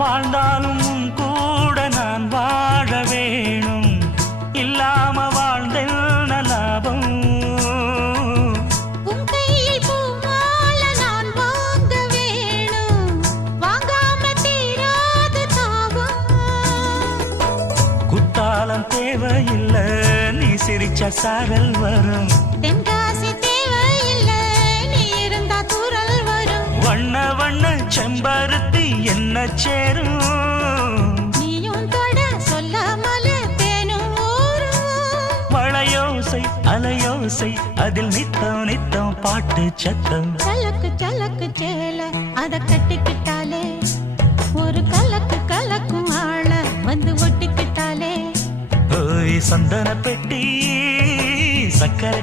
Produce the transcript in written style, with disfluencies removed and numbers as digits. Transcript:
வாழ்ந்தாலும் உன் கூட நான் வாழ வேணும், இல்லாம வாழ்ந்தென்ன லாபம். உன் கையில் பூமால நான் வாங்க வேணும், வாங்காம தீராத தாகம். குத்தாலம் தேவையில்லை, நீ சிரிச்ச சாரல் வரும். தென்காசி தேவையில்லை, நீ இருந்தா தூரல் வரும். வண்ண வண்ண செம்பருத்தி என்ன சேரும், நீயும் தொட சொல்லாமல தேனும் ஊரும். மழையோசை அலையோசை அதில் நித்தம் நித்தம் பாட்டு சத்தம். சலக்கு சலக்கு சேல அத கட்டிக்கிட்டாலே, ஒரு கலக்கு கலக்கும் ஆள வந்து ஒட்டிக்கிட்டாலே. ஓய் சந்தன பெட்டி சக்கரை